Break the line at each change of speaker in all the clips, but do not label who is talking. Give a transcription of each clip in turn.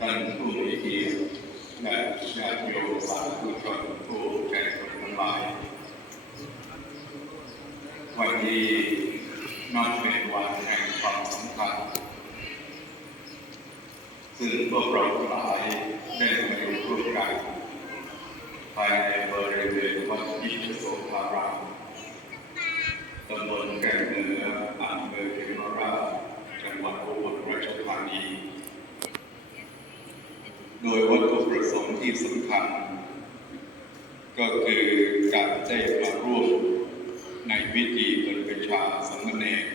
ท่านผู้มีเกียรติและญาติโยมสาธุชนผู้ใจกรทั้งหลายวันนี้นับเป็นวันแห่งความสำคัญซึ่งพวกเราทั้งหลายได้มาอยู่ร่วมกันภายในบริเวณวัดพิชิตโสภารามตำบลแก่งเหนืออำเภอเขมราชจังหวัดอุบลราชธานี โดยวัตถุประสงค์ที่สำคัญ ก็คือการได้มาร่วมในพิธีบรรพชาสามเณร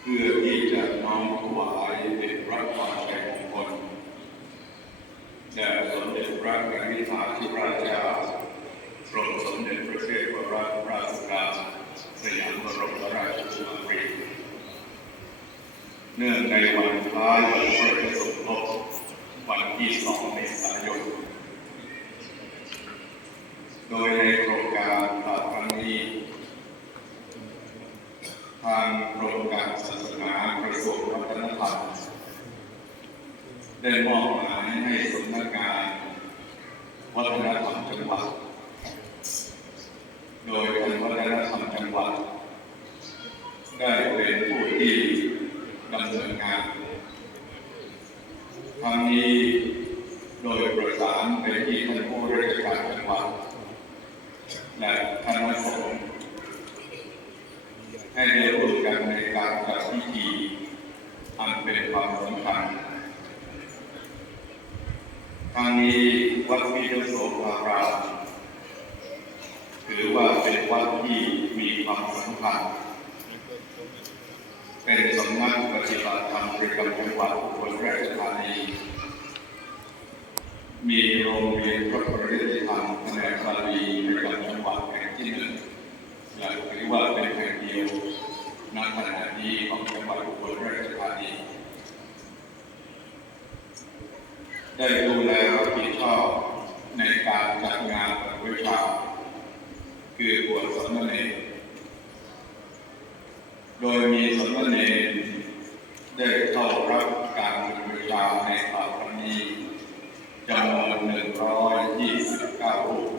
เพื่อที่จะน้อมถวายเป็นพระพรชัยมงคลแด่สมเด็จพระกนิษฐาธิราชเจ้ากรมสมเด็จพระเทพรัตนราชสุดาสยามบรมราชกุมารีเนื่องในวันคล้ายวันพระ วันที่สองเมษายน โดยในโครงการตราครั้งนี้ ทางกรมการศาสนากระทรวงวัฒนธรรมได้มอบหมายให้สำนักงานวัฒนธรรมจังหวัด โดยทางวัฒนธรรมจังหวัด ได้เป็นผู้ที่ดำเนินงาน ทางนี้โดยประสานไปที่ท่านผู้ราชการจังหวัดและคณะสงฆ์ให้ได้ร่วมกันในการจัดพิธีอันเป็นความสำคัญทางนี้วัดพิทโสภารามถือว่าเป็นวัดที่มีความสำคัญ เป็นสำนักปฏิบัติธรรมประจำจังหวัดอุบลราชธานี มีโรงเรียนพระปริยธรรมแผนกบาลีประจำจังหวัดแห่งที่หนึ่งและถือว่าเป็นแห่งเดียวณขณะนี้ของจังหวัดอุบลราชธานีได้ดูแลรับผิดชอบในการจัดงานวิชาคือบวชสามเณร ยมีสมณเณรได้เข้ารับการบรรพชาในคราวนี้จำนวนหนึ่งร้อยยี่สิบเก้ารูป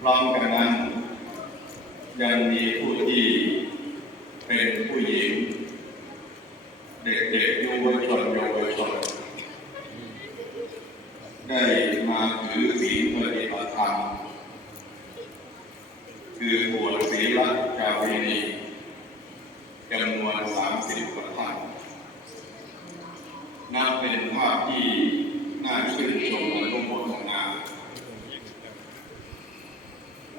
พร้อมกันนั้น ยังมีผู้ที่เป็นผู้หญิง เด็กๆเยาวชนเยาวชนได้มาถือศีลปฏิบัติธรรม คือบวชศีลจารีนีจำนวนสามสิบกว่าท่านนับเป็นภาพที่น่าชื่นชมและร่วมโมทนา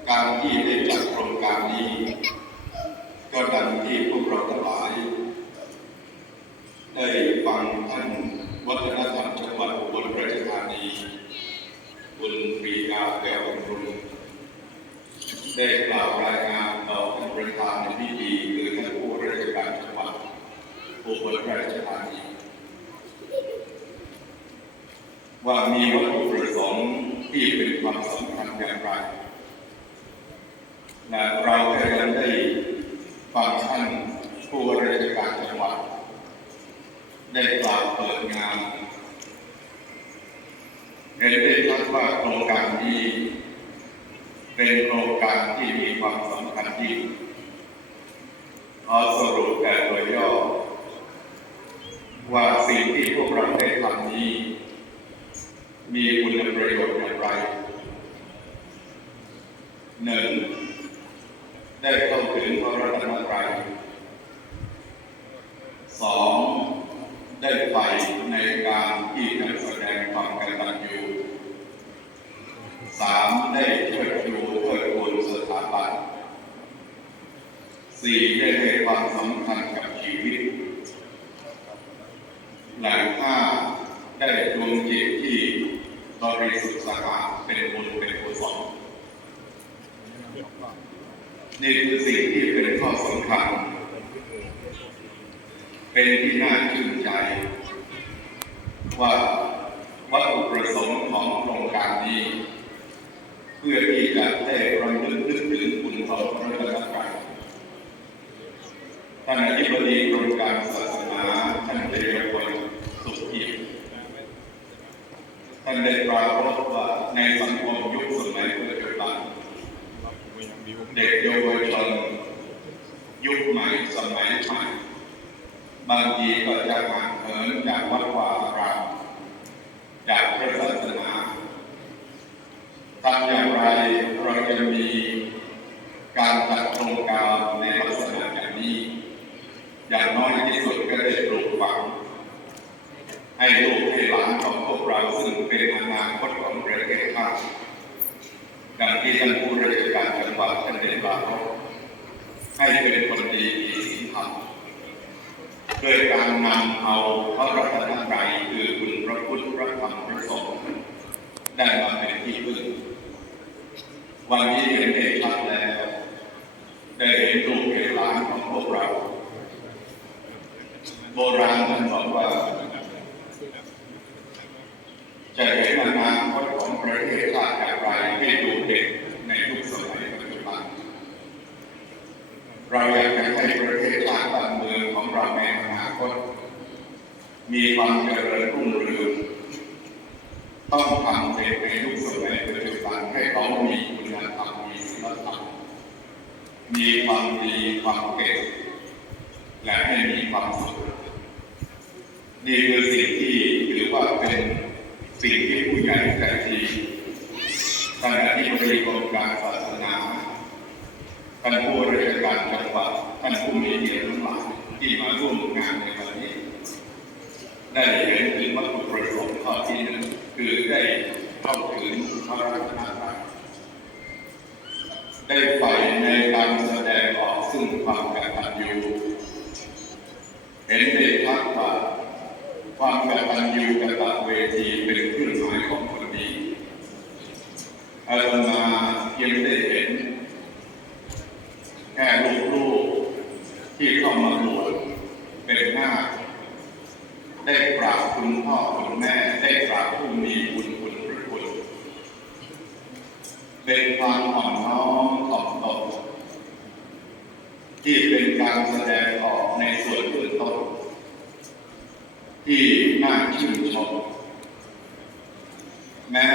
การที่ได้จัดโครงการนี้ ก็ดังที่พวกเราทั้งหลาย ได้ฟังท่านวัฒนธรรมจังหวัดอุบลราชธานีคุณปรีดาแก้วบำรุง ได้กล่าวรายงานต่อท่านประธานในพิธีคือท่านผู้ราชการจังหวัดอุบลราชธานีว่ามีวัตถุประสงค์ที่เป็นความสำคัญอย่างไรและเราก็ยังได้ฟังท่านผู้ราชการจังหวัดได้กล่าวเปิดงานเห็นได้ชัดว่าโครงการนี้ เป็นโครงการที่มีความสำคัญที่ขอสรุปแต่โดยย่อ ว่าสิ่งที่พวกเราได้ทำนี้ มีคุณประโยชน์อย่างไรหนึ่งได้เข้าถึงพระรัตนตรัยสองได้ไปในการที่จะแสดงความกตัญญูสามได้ช่วยชูช่วยคุณสถาบันสี่ได้ให้ความสำคัญกับชีวิต และห้าได้ด วงจิตที่ตริสุทธิ์สะอาดเป็นบุญเป็นกุศลนี่คือสิ่งที่เป็นข้อสำคัญ เป็นที่น่าชื่นใจ ว่าวัตถุประสงค์ของโครงการนี้ เพื่อที่จะได้รำลึกนึกถึงคุณของพระรัตนตรัยท่านอธิบดีกรมการศาสนาท่านเจริญพลสุขจิต ท่านได้ปรารภว่าในสังคมยุคสมัยปัจจุบันเด็กเยาวชนยุคใหม่สมัยใหม่บางทีก็จะห่างเหินจากวัดวาอารามจากพระศาสนาทำอย่างไรเราจะมีการจัดโครงการในลักษณะอย่างนี้ อย่างน้อยที่สุดก็ได้ปลูกฝังให้ลูกานของพวกเราซึ่งเป็นอนาคตของประเทศชาติดังที่ท่านผู้ราชการจังหวัดท่านได้กล่าวให้เป็นคนดีมีศีลธรรมโดยการนำเอาพระรัตนตรัยคือคุณพระพุทธพระธรรมพระสงฆ์ได้มาเป็นที่พึ่งวันนี้เห็นได้ชัดแล้วได้เห็นลูกเห็นหลานของพวกเรา โบราณท่านบอกว่า จะเห็นอนาคตของประเทศชาติอย่างไรให้ดูเด็กในยุคสมัยปัจจุบัน เราอยากจะให้ประเทศชาติบ้านเมืองของเราในอนาคต มีความเจริญรุ่งเรืองต้องทำเด็กในยุคสมัยปัจจุบันให้เขามีคุณธรรมมีศีลธรรมมีความดีความเก่งและให้มีความสุขนี่คือสิ่งที่ สิ่งที่ผู้ใหญ่ใจดีท่านอธิบดีกรมการศาสนาท่านผู้ราชการจังหวัดท่านผู้มีเกียรติทั้งหลายที่มาร่วมงานในวันนี้ ได้เห็นถึงวัตถุประสงค์ข้อที่หนึ่งคือได้เข้าถึงพระรัตนตรัยได้ไปในการแสดงออกซึ่งความกตัญญูเห็นได้ชัดว่า ความกตัญญูกตเวทีเป็นเครื่องหมายของคนดีอาตมาเพียงได้เห็น แค่ลูกๆที่เข้ามาบวชเป็นหน้า ได้กราบคุณพ่อคุณแม่ได้กราบผู้มีบุญคุณพระคุณเป็นความอ่อนน้อมถ่อมตนที่เป็นการแสดงออกในส่วนต้นต้น ที่น่าชื่นชม แม้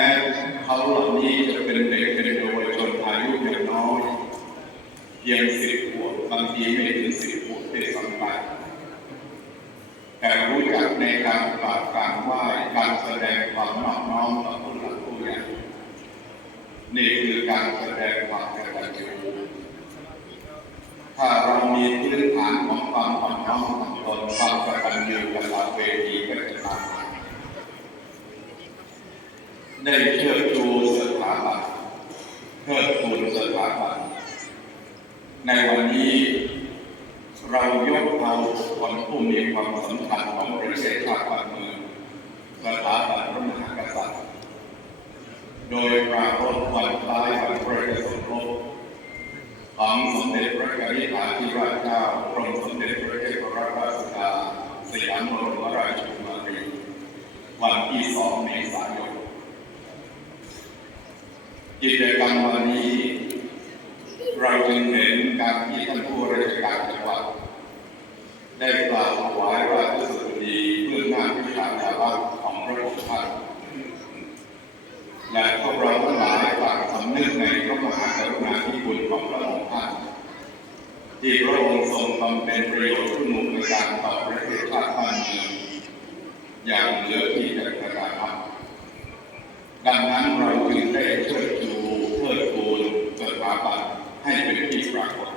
เขาเหล่านี้จะเป็นเด็กเป็นเยาวชนอายุยังน้อยเพียงสิบขวบบางทีไม่ถึงสิบขวบเป็นสัมปันแต่รู้จักในการกราบการไหว้การแสดงความนอบน้อมต่อผู้หลักผู้ใหญ่นี่คือการแสดงความกตัญญู ถ้าเรามีพื้นฐานของความอ่อนน้อมถ่อมตนความกตัญญูกตเวทีก็จะตามมาได้เชิดชูสถาบันเทิดทูนสถาบันในวันนี้เรายกเอาคนผู้มีความสำคัญของประเทศชาติบ้านเมืองสถาบันพระมหากษัตริย์โดยปรารภวันคล้ายวันพระราชสมภพ ของสมเด็จพระกนิษฐาธิราชเจ้ากรมสมเด็จพระเทพรัตนราชสุดาสยามบรมราชกุมารีวันที่สองเมษายนกิจกรรมวันนี้ เราจึงเห็นการที่ท่านผู้ราชการจังหวัดได้กล่าวถวายราชสุดีเพื่อหน้าพิธาจาระของพระองค์ท่านและพวกเราทั้งหลายต่างสำนึกในพระมหากรุณาธิคุณของพระ ที่พระองค์ทรงบำเพ็ญประโยชน์ทุกมุมในการต่อประเทศชาติบ้านเมืองอย่างเหลือที่จะกระทำดังนั้นเราจึงได้เชิดชูเทิดทูนสถาบันให้เป็นที่ปรากฏ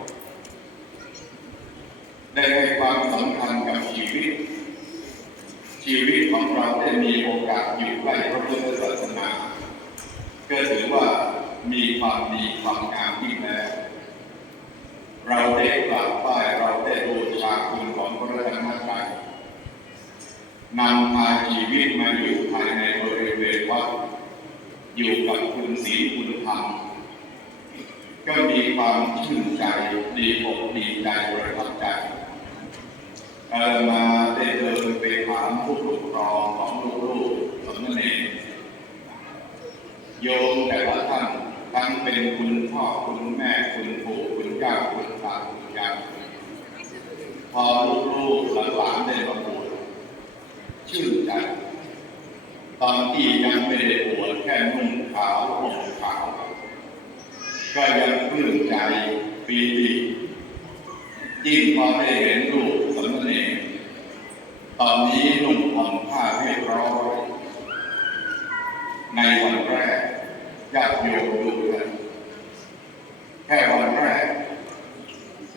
ได้ให้ความสำคัญกับชีวิต ชีวิตของเราได้มีโอกาสอยู่ใกล้พระพุทธศาสนา ก็ถือว่ามีความดีความงามที่แม้ เราได้กราบไหว้เราได้บูชาคุณของพระรัตนตรัยนำพาชีวิตมาอยู่ภายในบริเวณวัดอยู่กับคุณศีลคุณธรรมก็มีความชื่นใจดีอกดีใจประทับใจเออมาได้เดินไปถามผู้ปกครองของลูกๆสมณเณรโยมแต่ละท่าน เป็นคุณพ่อคุณแม่คุณปู่คุณย่าคุณตาคุณยายพอลูกๆหลานๆได้มาบวชชื่นใจตอนที่ยังไม่ได้บวชแค่นุ่งขาวห่มขาว ก็ยังปลื้มใจปีติยิ่งพอได้เห็นลูกสมณเณรตอนนี้นุ่งห่มผ้าเรียบร้อยในวันแรกญาติโยมดู แค่วันแรก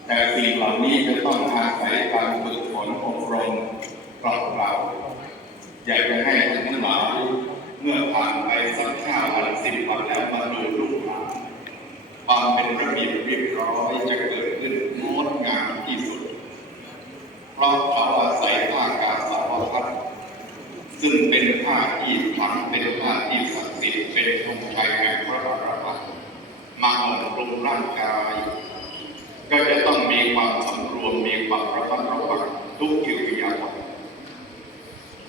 แต่สิ่งเหล่านี้จะต้องอาศัยการฝึกฝนอบรมปรับเราอยากจะให้ท่านทั้งหลายเมื่อผ่านไปสักห้าวันสิบวันแล้วมาดูลูกหลานความเป็นระเบียบเรียบร้อยจะเกิดขึ้นงดงามที่สุดเพราะเขาอาศัยผ้ากาสาวพัดซึ่งเป็นผ้าที่ขลังเป็นผ้าที่ศักดิ์สิทธิ์เป็นธงชัยแห่งพระบารมี รุงร่างกาย ก็จะต้องมีความสำรวมมีความระมัดระวังทุกอิริยาบถ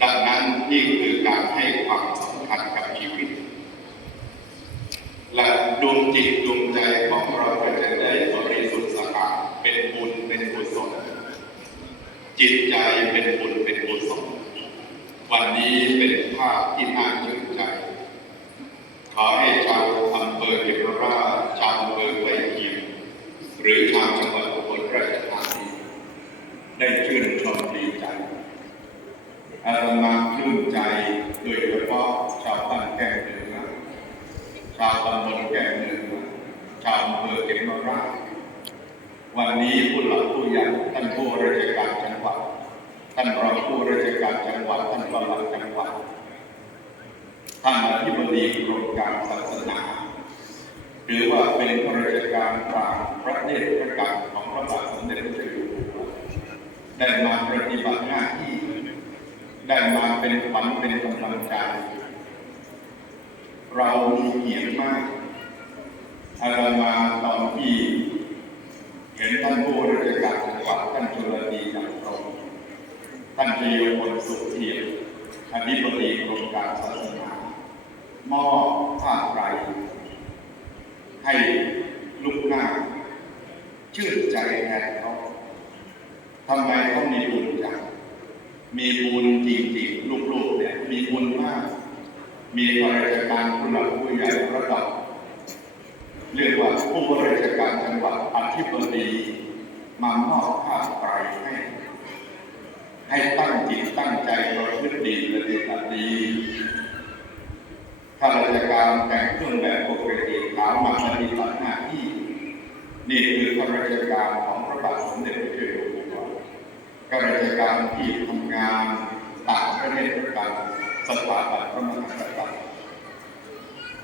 ดังนั้นนี่คือการให้ความสำคัญกับชีวิต และดวงจิตดวงใจของเราก็จะได้บริสุทธิ์สะอาดเป็นบุญเป็นกุศลจิตใจเป็นบุญเป็นกุศลวันนี้เป็นภาพที่น่าชนใจ ขอให้ชาวอำเภอเขมราชชาวอำเภอใกล้เคียงหรือชาวจังหวัดอุบลราชธานีได้ชื่นชมดีใจ อาตมาชื่นใจโดยเฉพาะชาวบ้านแก่งเหนือ ชาวตำบลแก่เหนือชาวอำเภอเขมราชวันนี้ผู้หลักผู้ใหญ่ท่านผู้ราชการจังหวัดท่านรองผู้ราชการจังหวัดท่านปลัดจังหวัดท่านอธิบดีกรมการศาสนาถือว่าเป็นข้าราชการกลางพระเนตรประการของพระบาทสมเด็จพระเจ้าอยู่หัวได้มาปฏิบัติหน้าที่ ได้มาเป็นขวัญเป็นกำลังใจ เรามีเกียรติมากอาตมาตอนที่เห็นท่านผู้ราชการจังหวัดท่านจุลดีอย่างตรงท่านชัยพลสุขเทียมอธิบดีกรมการศาสนามอบผ้าไตรให้ลูกหน้า ชื่นใจแทนเขาทำไมเขามีบุญจังมีบุญจริงๆ ลูกๆเนี่ยมีบุญมาก มีข้าราชการผู้หลักผู้ใหญ่ระดับเรียกว่าผู้ว่าราชการจังหวัดอธิบดีมามอบผ้าไตรให้ให้ตั้งจิตตั้งใจประพฤติดีปฏิบัติดีข้าราชการแต่งเครื่องแบบปกติขาวมาปฏิบัติหน้าที่ นี่คือข้าราชการของพระบาทสมเด็จพระเจ้าอยู่หัวข้าราชการที่ทำงานต่างประเทศกัน สถาบันพระมหากษัตริย์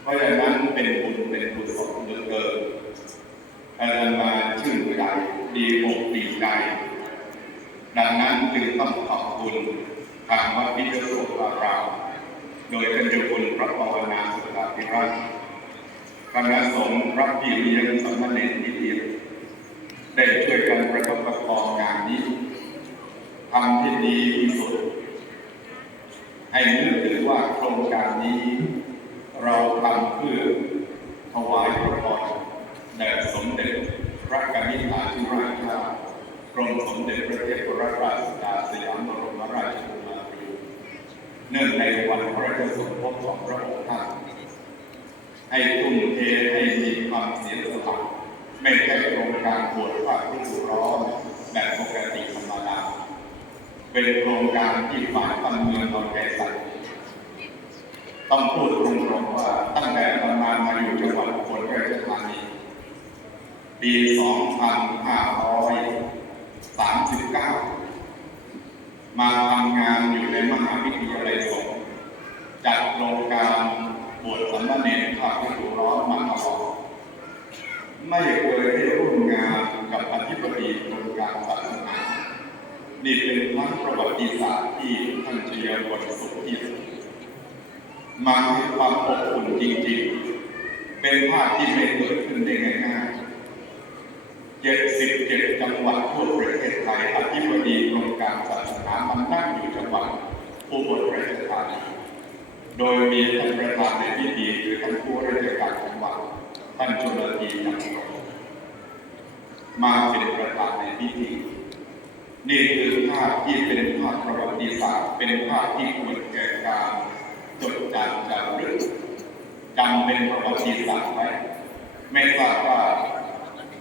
เพราะฉะนั้นเป็นบุญเป็นกุศลเหลือเกินอาจารย์มาชื่นใจดีอกดีใจดังนั้นจึงต้องขอบคุณทางวัดพิจารณารามโดยท่านเจ้าคุณพระภาวนาสุขาภิรัตน์คณะสงฆ์พระพี่เลี้ยสมเณรที่เดียได้ช่วยกันประคับประคองงานนี้ทำที่ดีที่สุด ให้นึกถึงว่าโครงการนี้ เราทำเพื่อถวายพระพรแด่สมเด็จพระกนิษฐาธิราชเจ้ากรมสมเด็จพระเทพรัตนราชสุดาสยามบรมราชกุมารีเนื่องในวันพระราชสมภพของพระองค์ท่านให้ทุ่มเทให้มีความเสียสละไม่ใช่โครงการบวชภาคฤดูร้อนแบบปกติธรรมดา เป็นโครงการที่ฝ่ายบ้านเมืองเราใจใส่ต้องพูดตรงๆว่าตั้งแต่ประมาณมาอยู่จังหวัดอุบลราชธานีปี 2539 มาทำงานอยู่ในมหาวิทยาลัยสงฆ์จัดโครงการบวชสามเณรภาคฤดูร้อนมาตลอดไม่เคยได้ร่วมงานกับอธิบดีกรมการศาสนา นี่เป็นครั้งประวัติศาสตร์ที่ท่านชยพลสุขทียมมาให้ความอบอุ่นจริงๆ เป็นภาพที่ไม่เกิดขึ้นได้ง่ายๆ77จังหวัดทั่วประเทศไทยอธิบดีกรมการศาสนามันตั้งอยู่จังหวัดอุบลราชธานีโดยมีท่านประธานในพิธีคือท่านผู้ราชการจังหวัดท่านชลธีจันทร์มาเป็นประธานในพิธี นี่คือภาพที่เป็นภาพประวัติศาสตร์เป็นภาพที่ควรแก่การจดจำจำลึกจำเป็นประวัติศาสตร์ไว้ไม่ทราบว่า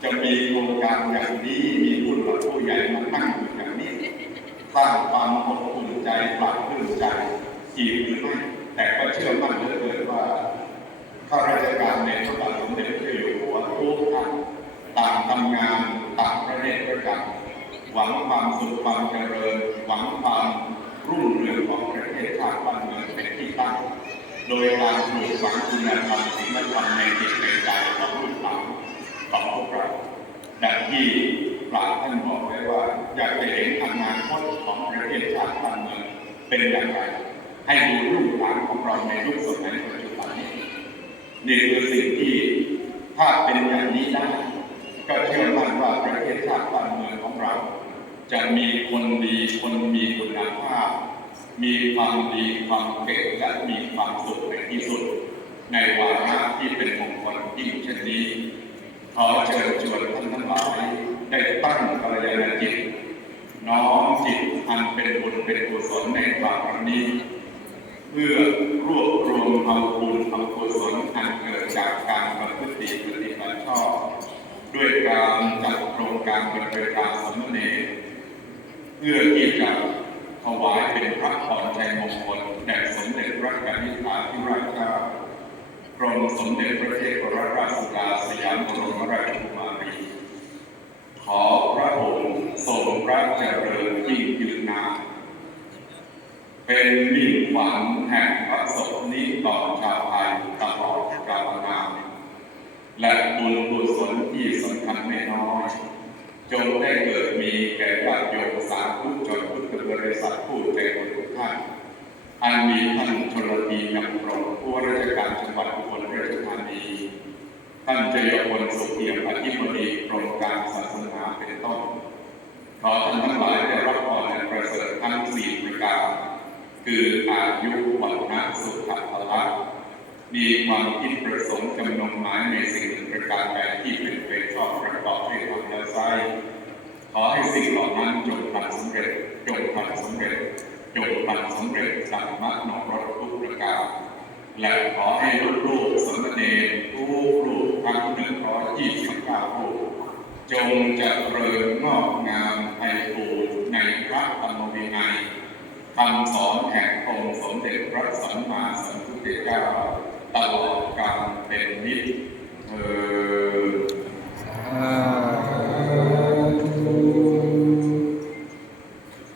จะมีโครงการอย่างนี้มีผู้หลักผู้ใหญ่มานั่งอยู่อย่างนี้สร้างความอบอุ่นใจปลาบปลื้มใจอีกหรือไม่แต่ก็เชื่อมั่นเหลือเกินว่าข้าราชการในพระบาทสมเด็จพระเจ้าอยู่หัวทุกท่านต่างทำงานต่างประเทศประกัน หวังความสุขความเจริญ หวังความรุ่งเรืองของประเทศชาติบ้านเมืองเป็นที่ตั้งโดยการปลูกฝังคุณธรรมศีลธรรมในจิตในใจของลูกหลานของพวกเราดังที่ปราท่านบอกไว้ว่า อยากจะเห็นอนาคตของประเทศชาติบ้านเมืองเป็นอย่างไร ให้ดูลูกหลานของเราในยุคสมัยปัจจุบันนี้นี่คือสิ่งที่ถ้าเป็นอย่างนี้ได้ก็เชื่อมั่นว่าประเทศชาติบ้านเมืองของเรา จะมีคนดีคนมีคุณภาพ มีความดีความเก่งและมีความสุขในที่สุด ในวาระที่เป็นมงคลยิ่งเช่นนี้ขอเชิญชวนท่านทั้งหลายได้ตั้งกัลยาณจิต น้อมจิตอันเป็นบุญเป็นกุศลในวาระนี้ เพื่อรวบรวมเอาบุญเอากุศลอันเกิดจากการประพฤติปฏิบัติชอบ ด้วยการจัดโครงการบรรพชาสมเณรเพื่อที่จะถวายเป็นพระพรชัยมงคลแด่สมเด็จพระกนิษฐาธิราชเจ้ากรมสมเด็จพระเทพรัตนราชสุดาสยามบรมราชกุมารีขอพระองค์ทรงพระเจริญยิ่งยืนนานเป็นมิ่งขวัญแห่งพระสงฆ์นี้ต่อชาวไทยตลอดกาลนาน และบุญกุศลที่สำคัญไม่น้อย จงได้เกิดมีแก่ญาติโยมสาธุชนพุทธบริษัทผู้ใจบุญทุกท่านอันมีท่านชลธียำรงผู้ราชการจังหวัดอุบลราชธานีท่านเจยพลสุขเอี่ยมอธิบดีกรมการศาสนาเป็นต้นขอท่านทั้งหลายได้รับพรในประเสริฐทั้งสี่ประการคืออายุวันนะสุขภละมีความคิดประสงค์จำนงหมายในสิ่งหนึ่งประการใดที่เป็นไปชอบประกอบด้วยธรรมและไซ ขอให้สิ่งเหล่านั้นจงพลันสำเร็จจงพลันสำเร็จจงพลันสำเร็จดังมรรคนรสทุกประการ และขอให้ลูกๆสมณเณรทุกลูกทั้งหนึ่งร้อยยี่สิบเก้าลูกจงเริญงอกงามไพบูในพระธรรมวินัยคำสอนแห่งองค์สมเด็จพระสัมมาสัมพุทธเจ้าตลอดกาลเป็นนิจเธอ